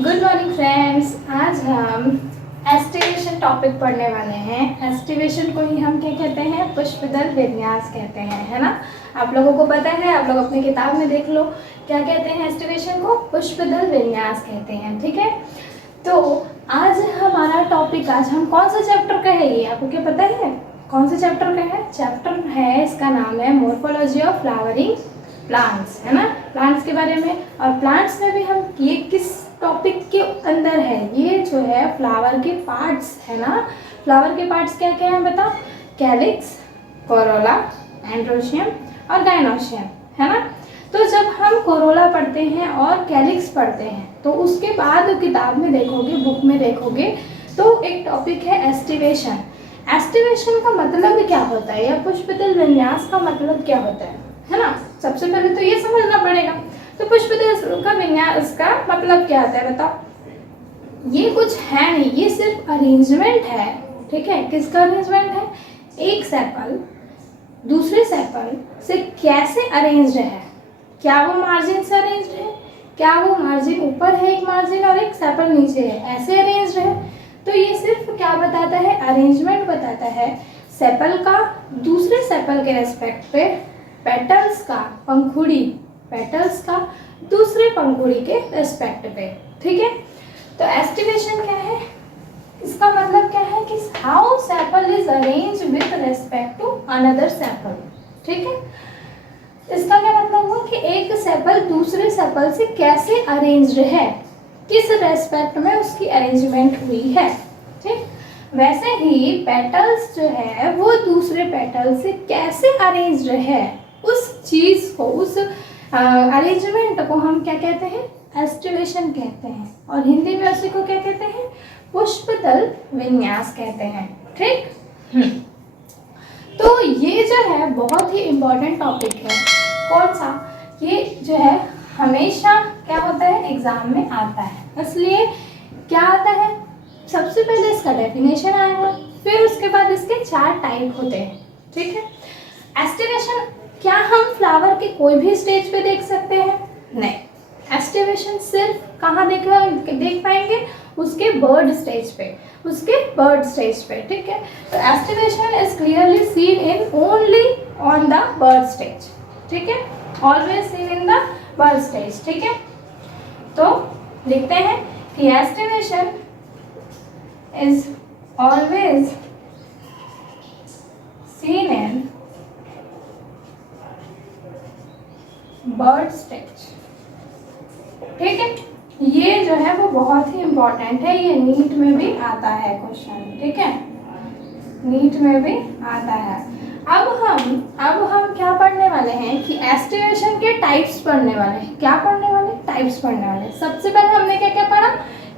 Good morning friends. आज हम aestivation topic पढ़ने वाले हैं। एस्टिवेशन को ही हम क्या कहते हैं? पुष्पदल विन्यास कहते हैं, है ना। आप लोगों को पता है, आप लोग अपनी किताब में देख लो क्या कहते हैं एस्टिवेशन को? पुष्पदल विन्यास कहते हैं, ठीक है। तो आज हमारा टॉपिक, आज हम कौन सा चैप्टर का है ये आपको क्या पता है? कौन से चैप्टर का है? चैप्टर है, इसका नाम है मॉर्फोलॉजी ऑफ फ्लावरिंग प्लांट्स, है ना। प्लांट्स के बारे में, और प्लांट्स में भी हम ये किस टॉपिक के अंदर है? ये जो है फ्लावर के पार्ट्स, है ना। फ्लावर के पार्ट्स क्या क्या हैं बताओ? कैलिक्स, कोरोला, एंड्रोशियम और गाइनोशियम, है ना। तो जब हम कोरोला पढ़ते हैं और कैलिक्स पढ़ते हैं तो उसके बाद किताब में देखोगे, बुक में देखोगे तो एक टॉपिक है एस्टिवेशन। एस्टिवेशन का मतलब क्या होता है, या पुष्पदल विन्यास का मतलब क्या होता है ना। सबसे पहले तो ये समझना पड़ेगा। तो पुष्पदल का विन्यास का मतलब क्या होता है बताओ? ये कुछ है नहीं, ये सिर्फ अरेंजमेंट है, ठीक है। किसका अरेंजमेंट है? एक सेपल दूसरे सेपल से कैसे अरेंज्ड है? क्या वो मार्जिन से अरेंज्ड है? क्या वो मार्जिन ऊपर है एक मार्जिन और एक सेपल नीचे है, ऐसे अरेंज्ड है? तो ये सिर्फ क्या बताता है? अरेंजमेंट बताता है। सेपल का दूसरे सेपल के रेस्पेक्ट पे, पेटल्स का, पंखुड़ी, पेटल्स का दूसरे पंखुड़ी के रेस्पेक्ट पे, ठीक है। तो एस्टिवेशन क्या है? इसका मतलब क्या है कि how sepal is arrange with respect to another sepal, ठीक है। इसका क्या मतलब हुआ कि एक सेपल दूसरे सेपल से कैसे अरेंज्ड है, किस रेस्पेक्ट में उसकी अरेंजमेंट हुई है, ठीक। वैसे ही पेटल्स जो है वो दूसरे पेटल से कैसे अरेंज्ड है, उस चीज को, उस अरेंजमेंट को हम क्या कहते हैं? एस्टिवेशन कहते हैं। और हिंदी में उसी को क्या कहते हैं? पुष्पदल विन्यास कहते हैं, ठीक। तो ये जो है बहुत ही इम्पोर्टेंट टॉपिक है। कौन सा? ये जो है हमेशा क्या होता है? एग्जाम में आता है। इसलिए क्या आता है? सबसे पहले इसका डेफिनेशन आएगा, फिर उसके बाद इसके 4 टाइप होते हैं, ठीक है। एस्टिवेशन क्या हम फ्लावर के कोई भी स्टेज पे देख सकते हैं? नहीं। एस्टिवेशन सिर्फ कहाँ देख पाएंगे? उसके बर्ड स्टेज पे, ठीक है। तो aestivation is clearly seen in only on the bud stage, ठीक है। Always seen in the bud stage, ठीक है। तो लिखते हैं कि aestivation is always seen in bud stage, ठीक है। ये जो है वो बहुत ही इम्पोर्टेंट है, ये नीट में भी आता है क्वेश्चन, ठीक है। नीट में भी आता है। अब हम क्या पढ़ने वाले हैं कि एस्टिवेशन के टाइप्स पढ़ने वाले हैं। क्या पढ़ने वाले? टाइप्स पढ़ने वाले। सबसे पहले हमने क्या क्या पढ़ा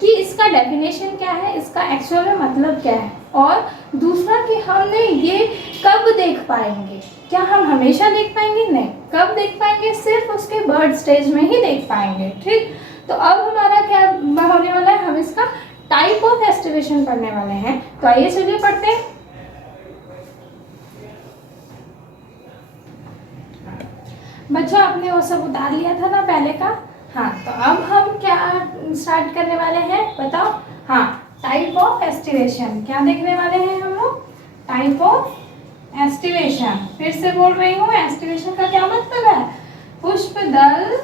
कि इसका डेफिनेशन क्या है, इसका एक्चुअल में मतलब क्या है, और दूसरा कि हमने ये कब देख पाएंगे। क्या हम हमेशा देख पाएंगे? नहीं। कब देख पाएंगे? सिर्फ उसके बर्ड स्टेज में ही देख पाएंगे, ठीक। तो अब हमारा क्या होने वाला है? हम इसका टाइप ऑफ एस्टिवेशन पढ़ने वाले हैं। तो आइए चलिए पढ़ते हैं। बच्चों आपने वो सब उतार लिया था ना पहले का? हाँ, तो अब हम क्या स्टार्ट करने वाले हैं बताओ? हाँ, टाइप ऑफ एस्टिवेशन। क्या देखने वाले हैं हम लोग? Type of aestivation. फिर से बोल रही हूँ, एस्टिवेशन का क्या मतलब है? पुष्पदल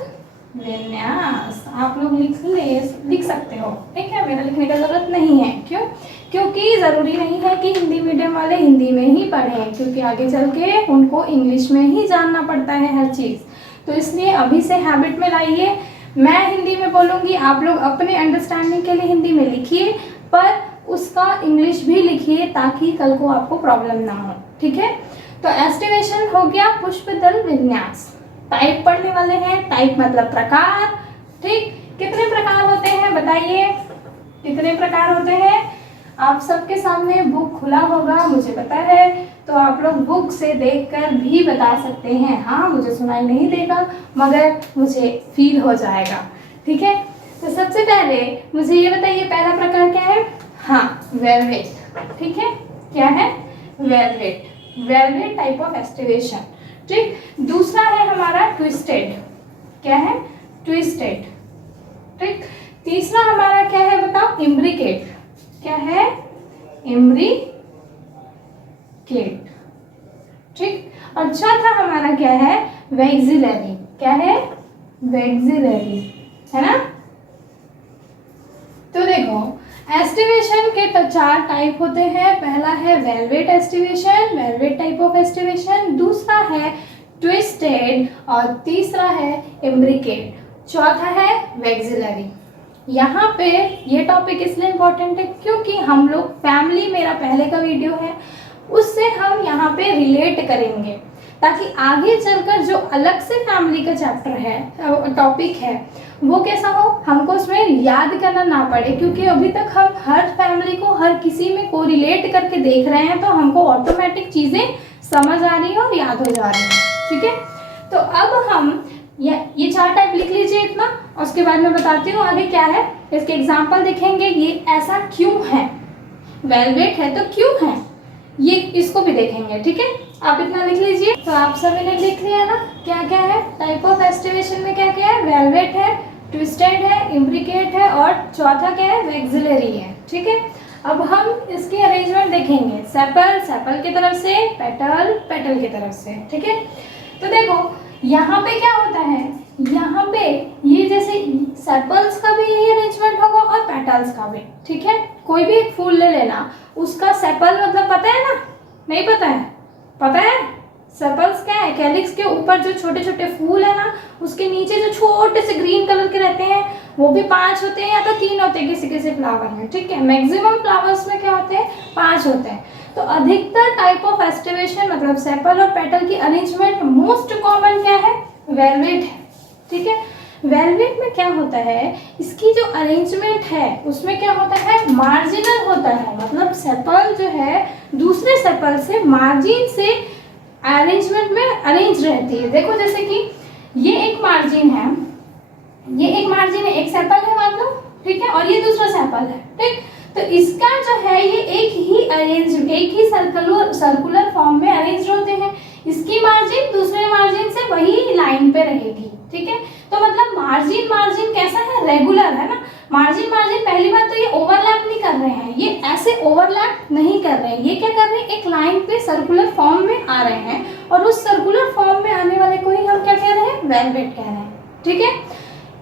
विन्यास। आप लोग लिख सकते हो, ठीक है। मेरा लिखने का जरूरत नहीं है। क्यों? क्योंकि ज़रूरी नहीं है कि हिंदी मीडियम वाले हिंदी में ही पढ़ें, क्योंकि आगे चल के उनको इंग्लिश में ही जानना पड़ता है हर चीज़। तो इसलिए अभी से हैबिट में लाइए। मैं हिंदी में बोलूँगी, आप लोग अपने अंडरस्टैंडिंग के लिए हिंदी में लिखिए, पर उसका इंग्लिश भी लिखिए ताकि कल को आपको प्रॉब्लम ना हो, ठीक है। तो एस्टिवेशन हो गया पुष्पदल विन्यास। टाइप पढ़ने वाले हैं। टाइप मतलब प्रकार, ठीक। कितने प्रकार होते हैं बताइए? कितने प्रकार होते हैं? आप सबके सामने बुक खुला होगा, मुझे पता है, तो आप लोग बुक से देखकर भी बता सकते हैं। हाँ, मुझे सुनाई नहीं देगा मगर मुझे फील हो जाएगा, ठीक है। तो सबसे पहले मुझे ये बताइए, पहला प्रकार क्या है? हाँ, वेलवेट, ठीक है। क्या है? वेलवेट टाइप ऑफ एस्टिवेशन, ठीक। दूसरा है हमारा ट्विस्टेड। क्या है? ट्विस्टेड, ठीक। तीसरा हमारा वैक्सिलरी। क्या है? वैक्सिलरी, है ना। तो देखो एस्टिवेशन के तो 4 टाइप होते हैं। पहला है velvet aestivation, velvet type of aestivation, दूसरा है ट्विस्टेड और तीसरा है इम्ब्रिकेट, चौथा है वैक्सिलरी। यहाँ पे ये टॉपिक इसलिए इम्पोर्टेंट है क्योंकि हम लोग फैमिली, मेरा पहले का वीडियो है उससे हम यहाँ पे रिलेट करेंगे ताकि आगे चलकर जो अलग से फैमिली का चैप्टर है, टॉपिक है, वो कैसा हो, हमको उसमें याद करना ना पड़े। क्योंकि अभी तक हम हर फैमिली को हर किसी में को रिलेट करके देख रहे हैं तो हमको ऑटोमेटिक चीज़ें समझ आ रही हैं और याद हो जा रही हैं। ठीक है, तो अब हम ये 4 टाइप लिख लीजिए इतना, उसके बाद मैं बताती हूँ आगे क्या है। इसके एग्जाम्पल देखेंगे, ये ऐसा क्यों है, वेलवेट है तो क्यों है, ये इसको भी देखेंगे। ठीक है, आप इतना लिख लीजिए। तो आप सभी ने लिख लिया ना क्या क्या है टाइप ऑफ एस्टिवेशन में, क्या क्या है, वेलवेट है, ट्विस्टेड है, इम्ब्रिकेट है और चौथा क्या है, वैक्सिलरी है। ठीक है, अब हम इसकी अरेंजमेंट देखेंगे, सेपल, सेपल की तरफ से, पेटल, पेटल की तरफ से। ठीक है, तो देखो यहाँ पे क्या होता है, यहाँ पे ये जैसे सेपल्स का भी यही अरेंजमेंट होगा और पेटल्स का भी। ठीक है, कोई भी एक फूल ले लेना, उसका सेपल मतलब पता है ना, नहीं पता है, पता है सेपल्स क्या है, कैलिक्स के ऊपर जो छोटे छोटे फूल है ना, उसके नीचे जो छोटे से ग्रीन कलर के रहते हैं वो भी 5 होते हैं या तो 3 होते हैं किसी किसी फ्लावर में। ठीक है, मैक्सिमम फ्लावर्स में क्या होते हैं, 5 होते हैं। तो अधिकतर टाइप ऑफ एस्टिवेशन मतलब सेपल और पेटल की अरेंजमेंट मोस्ट कॉमन क्या है, वेलवेट है। ठीक है, वेलवेट में क्या होता है, इसकी जो अरेंजमेंट है उसमें क्या होता है, मार्जिनल होता है, मतलब सेपल जो है दूसरे सेपल से मार्जिन से अरेंजमेंट में अरेंज रहती है। देखो जैसे कि ये एक मार्जिन है, ये एक मार्जिन है, एक सेपल है मान लो, ठीक है, और ये दूसरा सेपल है। ठीक, तो इसका जो है ये एक ही सर्कुलर फॉर्म में अरेंज होते हैं। इसकी मार्जिन दूसरे मार्जिन से वही लाइन पे रहेगी। ठीक है, तो मतलब मार्जिन कैसा है, रेगुलर है ना। मार्जिन पहली बात तो ये ओवरलैप नहीं कर रहे हैं, ये ऐसे ओवरलैप नहीं कर रहे हैं, ये क्या कर रहे हैं, एक लाइन पे सर्कुलर फॉर्म में आ रहे हैं और उस सर्कुलर फॉर्म में आने वाले को ही हम क्या कह रहे हैं, वेलवेट कह रहे हैं। ठीक है,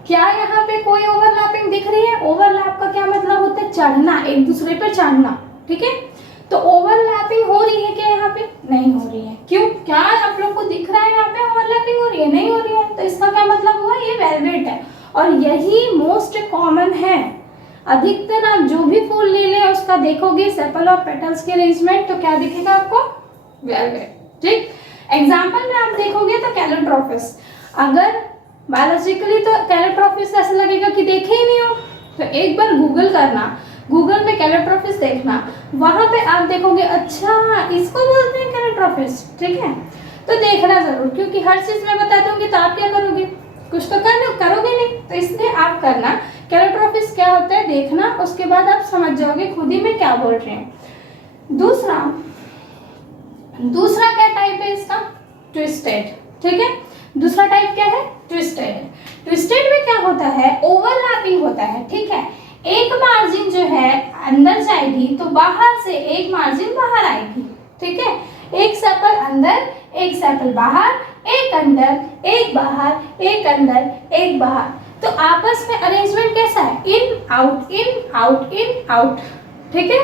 क्या यहाँ पे कोई ओवरलैपिंग दिख रही है, ओवरलैप का क्या मतलब होता है, चढ़ना, एक दूसरे पे चढ़ना। ठीक है, तो ओवरलैपिंग हो रही है क्या, यहाँ पे नहीं हो रही है। क्यों, क्या आप लोग को दिख रहा है यहाँ पे ओवरलैपिंग हो रही है, नहीं हो रही है, तो इसका क्या मतलब हुआ, ये वेलवेट है और यही मोस्ट कॉमन है। अधिकतर आप जो भी फूल ले लें उसका देखोगे सेपल और पेटल्स के अरेंजमेंट तो क्या दिखेगा आपको, वेलवेट। ठीक, एग्जाम्पल में आप देखोगे तो कैलोट्रोपिस, अगर बायोलॉजिकली तो कैलोट्रोपिस ऐसा लगेगा कि देखे ही नहीं हो, तो एक बार गूगल करना, गूगल में कैलोट्रोपिस देखना, वहां पे आप देखोगे अच्छा इसको बोलते हैं कैलोट्रोपिस। ठीक है, तो देखना जरूर, क्योंकि हर चीज मैं बता दूंगी तो आप क्या करोगे, कुछ तो करोगे नहीं, तो इसलिए आप करना कैलोट्रोपिस क्या होता है देखना, उसके बाद आप समझ जाओगे खुद ही में क्या बोल रहे हैं। दूसरा क्या टाइप है इसका, ट्विस्टेड। ठीक है, दूसरा टाइप क्या है, ट्विस्टेड। ट्विस्टेड में क्या होता है, ओवरलैपिंग होता है। ठीक है, एक मार्जिन जो है अंदर जाएगी तो बाहर से एक मार्जिन बाहर आएगी। ठीक है, एक सेपल अंदर, एक सेपल बाहर, एक अंदर, एक बाहर, एक अंदर, एक बाहर। तो आपस में अरेंजमेंट कैसा है, in out, in out, in out. ठीक है,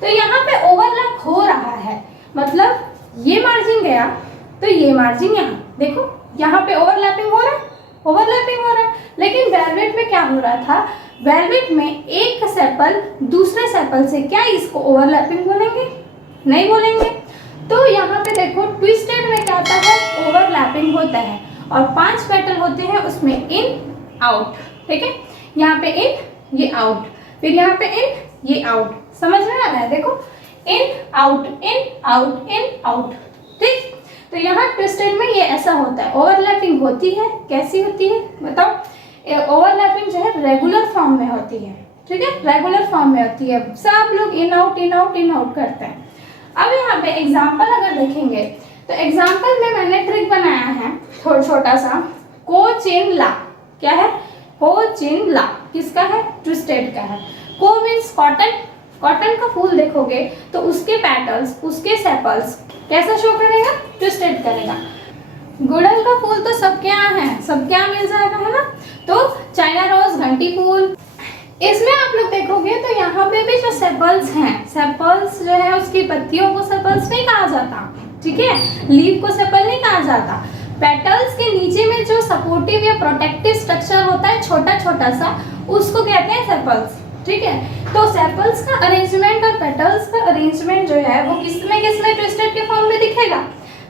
तो यहाँ पे ओवरलैप हो रहा है, मतलब ये मार्जिन गया तो ये मार्जिन यहाँ, देखो यहाँ पे ओवरलैपिंग हो रहा है, ओवरलैपिंग हो रहा है। लेकिन वेलवेट में क्या हो रहा था, वेलवेट में एक सेपल दूसरे सेपल से, क्या इसको ओवरलैपिंग बोलेंगे, नहीं बोलेंगे। तो यहाँ पे देखो ट्विस्टेड में क्या होता है, ओवरलैपिंग होता है और 5 पेटल होते हैं उसमें, इन आउट। ठीक है, यहाँ पे इन, ये आउट, फिर यहाँ पे इन, ये आउट, समझ में आ रहा है, देखो in out, in out, in out. ठीक, तो यहाँ ट्विस्टेड में ये ऐसा होता है, ओवरलैपिंग होती है, कैसी होती है बताओ, ओवरलैपिंग जो है रेगुलर फॉर्म में होती है। ठीक है, रेगुलर फॉर्म में होती है, सब लोग in out, in out, in out करते हैं। अब यहाँ पे एग्जाम्पल अगर देखेंगे तो एग्जाम्पल में मैंने ट्रिक बनाया है थोड़ा छोटा सा, कोचिनला। क्या है, कोचिनला किसका है, ट्विस्टेड का है। को मीन्स कॉटन, कॉटन का फूल देखोगे तो उसके पेटल्स, उसके सेपल्स कैसा शो करेगा, ट्विस्टेड करेगा। गुड़हल का फूल तो सबके यहाँ है, सबके यहाँ मिल जाएगा, है ना। तो चाइना रोज, घंटी फूल। इसमें आप लोग देखोगे तो यहाँ पे भी जो सेपल्स हैं, सेपल्स जो है उसकी पत्तियों को सेपल्स नहीं कहा जाता, ठीक है, लीफ को सेपल नहीं कहा जाता। पेटल्स के नीचे में जो सपोर्टिव या प्रोटेक्टिव स्ट्रक्चर होता है छोटा छोटा सा, उसको कहते हैं सेपल्स, ठीक है। तो सेपल्स का अरेंजमेंट और पेटल्स का अरेंजमेंट जो है वो किसमें ट्विस्टेड के फॉर्म में दिखेगा?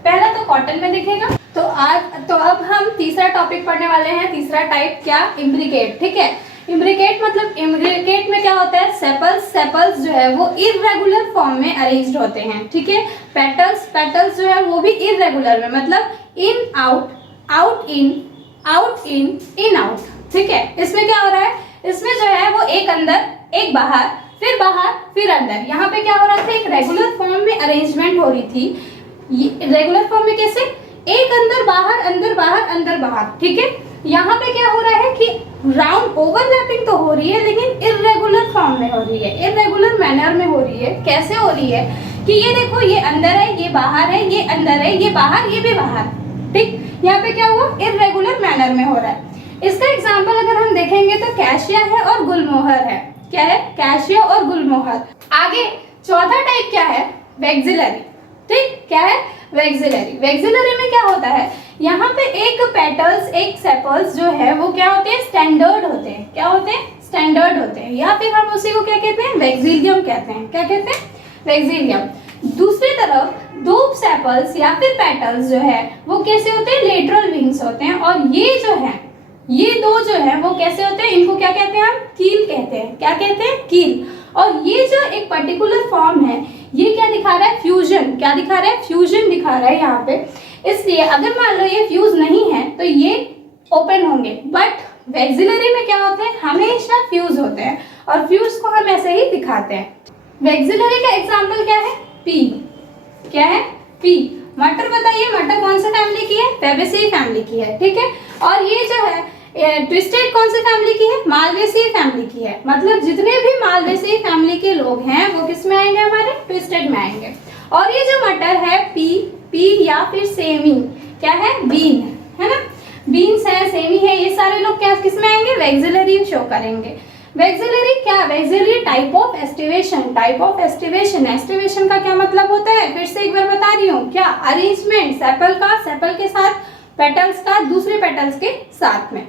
पहला तो कॉटन में दिखेगा। तो अब हम तीसरा टॉपिक पढ़ने वाले हैं, तीसरा टाइप क्या? इम्ब्रिकेट, ठीक है। इम्ब्रिकेट मतलब इम्ब्रिकेट में क्या होता है? सेपल्स जो है वो इर्रेगुलर फॉर्म में अरेंज्ड होते हैं, ठीक है। पेटल्स जो है वो भी इर्रेगुलर में, मतलब in out, out in, in out, ठीक है। इसमें क्या हो रहा है? इसमें जो है वो एक अंदर, एक बाहर, फिर अंदर। यहाँ पे क्या हो रहा था? एक रेगुलर फॉर्म में अरेंजमेंट हो रही थी। रेगुलर फॉर्म में कैसे? एक अंदर बाहर, ठीक है। यहाँ पे क्या हो रहा है कि राउंड ओवरलैपिंग तो हो रही है, लेकिन इर्रेगुलर फॉर्म में हो रही है, इर्रेगुलर मैनर में हो रही है। कैसे हो रही है कि ये देखो, ये अंदर है, ये बाहर है, ये अंदर है, ये बाहर, ये भी बाहर, ठीक। यहाँ पे क्या हुआ? इर्रेगुलर मैनर में हो रहा है। इसका एग्जाम्पल अगर हम देखेंगे तो कैशिया है और गुलमोहर है। क्या है? कैशिया और गुलमोहर। आगे चौथा टाइप क्या है? वैक्सिलरी, ठीक। क्या है? वैक्सिलरी में क्या होता है? यहाँ पे एक पेटल्स, एक सेपल्स जो है वो क्या होते हैं? स्टैंडर्ड होते हैं। क्या होते हैं? स्टैंडर्ड होते हैं, या फिर हम उसी को क्या कहते हैं? वैक्सिलियम कहते हैं। क्या कहते हैं? वैक्सिलियम। दूसरी तरफ दो सेपल्स या फिर पेटल्स जो है वो कैसे होते हैं? लेटरल विंग्स होते हैं। और ये जो है, ये दो जो है वो कैसे होते हैं? इनको क्या कहते हैं? हम कील कहते हैं। क्या कहते हैं? कील। और ये जो एक पर्टिकुलर फॉर्म है, ये क्या दिखा रहा है? फ्यूजन। क्या दिखा रहा है? फ्यूजन दिखा रहा है यहाँ पे। इसलिए अगर मान लो ये फ्यूज नहीं है तो ये ओपन होंगे, बट वैक्सिलरी में क्या होते हैं? हमेशा फ्यूज होते हैं, और फ्यूज को हम ऐसे ही दिखाते हैं। वैक्सिलरी का एग्जाम्पल क्या है? पी। क्या है? पी। मटर बताइए, मटर कौन से फैमिली की है? फैबेसी फैमिली की है, ठीक है। और ये जो है ट्विस्टेड कौन सी फैमिली की है? मालवेसी फैमिली की है। मतलब जितने भी मालवेसी फैमिली के लोग हैं वो किस में आएंगे? हमारे ट्विस्टेड में आएंगे। और ये जो मटर है, पी या फिर सेमी, क्या है? बीन, है ना। बीन्स है, सेमी है, ये सारे लोग क्या किस में आएंगे? वैक्सिलरी शो करेंगे। वैक्सिलरी क्या? Vexillary type of aestivation. Aestivation का क्या मतलब होता है? फिर से एक बार बता रही हूँ। क्या? अरेंजमेंट सेपल के साथ, पेटल्स का दूसरे पेटल्स के साथ में।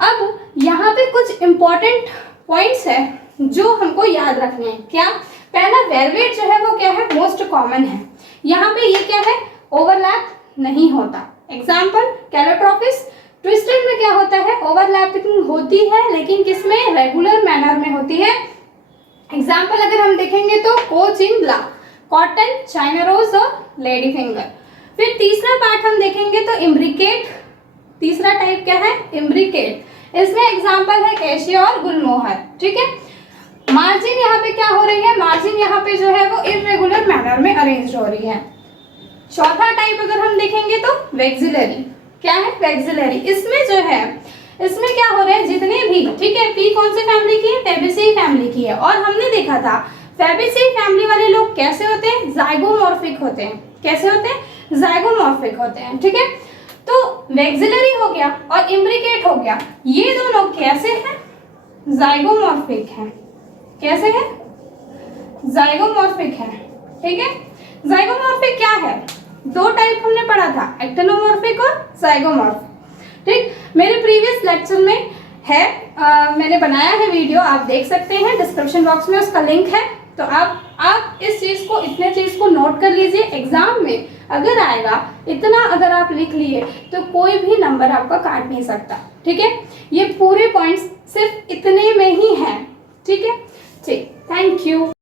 अब यहाँ पे कुछ इंपॉर्टेंट पॉइंट्स है जो हमको याद रखने हैं। क्या? पहला, वेलवेट जो है वो क्या है? मोस्ट कॉमन है। यहाँ पे ये क्या है? ओवरलैप नहीं होता। Example, Calotropis. ट्विस्टेड में क्या होता है? ओवरलैपिंग होती है, लेकिन किसमें? रेगुलर मैनर में होती है। एग्जाम्पल अगर हम देखेंगे तो कोचिंगला, कॉटन, चाइना रोज और लेडी फिंगर। फिर तीसरा पार्ट हम देखेंगे तो इम्ब्रिकेट। तीसरा टाइप क्या है? इम्ब्रिकेट। इसमें एग्जाम्पल है कैशिया और गुलमोहर, ठीक है। मार्जिन यहाँ पे क्या हो रही है? मार्जिन यहाँ पे जो है वो इर्रेगुलर मैनर में अरेंज हो रही है। चौथा टाइप अगर हम देखेंगे तो वैक्सिलरी। क्या है? वैक्सिलरी। इसमें जो है, इसमें क्या हो रहा है? जितने भी, ठीक है, पी कौन से फैमिली की है? फैबेसी फैमिली की है। और हमने देखा था फैबेसी फैमिली वाले लोग कैसे होते हैं? जाइगोमॉर्फिक होते हैं। कैसे होते हैं? जाइगोमॉर्फिक होते हैं, ठीक है। तो वैक्सिलरी हो गया और इम्ब्रिकेट हो गया, ये दोनों कैसे हैं? जाइगोमॉर्फिक हैं। कैसे है? जाइगोमॉर्फिक है, ठीक है। जाइगोमॉर्फिक क्या है? दो टाइप हमने पढ़ा था, एक्टिनोमॉर्फिक और जाइगोमॉर्फिक, ठीक। मेरे प्रीवियस लेक्चर में है, मैंने बनाया है वीडियो, आप देख सकते हैं, डिस्क्रिप्शन बॉक्स में उसका लिंक है। तो आप इस चीज को, इतने चीज को नोट कर लीजिए। एग्जाम में अगर आएगा, इतना अगर आप लिख लिए तो कोई भी नंबर आपका काट नहीं सकता, ठीक है। ये पूरे पॉइंट्स सिर्फ इतने में ही हैं, ठीक है। ठीक, थैंक यू।